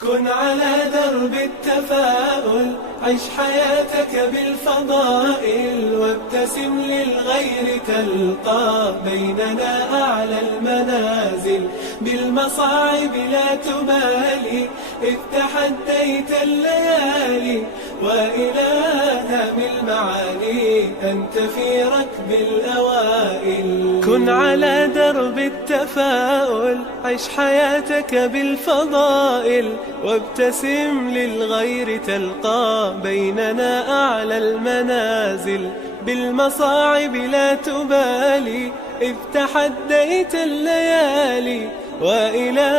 كن على درب التفاؤل، عش حياتك بالفضائل، وابتسم للغير تلقى بيننا أعلى المنازل. بالمصاعب لا تبالي، إذ تحديت الليالي، وإلى هام المعالي أنت في ركب الأوائل. كن على درب التفاؤل، عش حياتك بالفضائل، وابتسم للغير تلقى بيننا أعلى المنازل. بالمصاعب لا تبالي، إذ تحديت الليالي، وإلى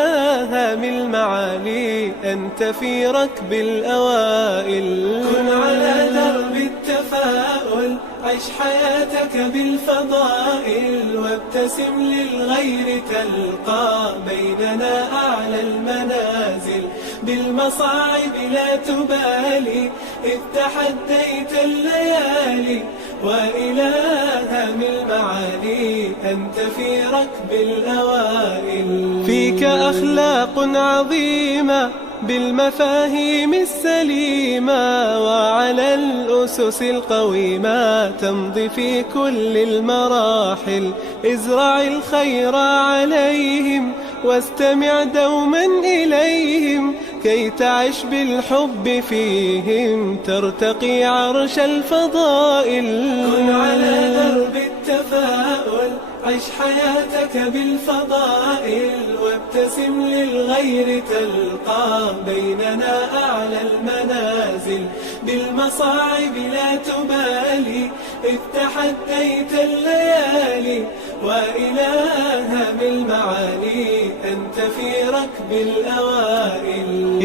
هام المعالي أنت في ركب الأوائل. كن على درب التفاؤل، عش حياتك بالفضائل، وابتسم للغير تلقى بيننا أعلى المنازل. بالمصاعب لا تبالي، إذ تحديت الليالي، وإلى هام المعالي أنت في ركب الأوائل. فيك أخلاق عظيمة بالمفاهيم السليمة، وعلى الأسس القويمة تمضي في كل المراحل. ازرع الخير عليهم، واستمع دوما إليهم، كي تعش بالحب فيهم ترتقي عرش الفضائل. كن على درب التفاؤل، عش حياتك بالفضائل، وابتسم للغير تلقى بيننا أعلى المنازل. بالمصاعب لا تبالي، إذ تحديت الليالي، وإلى هام المعالي أنت في ركب الأوائل.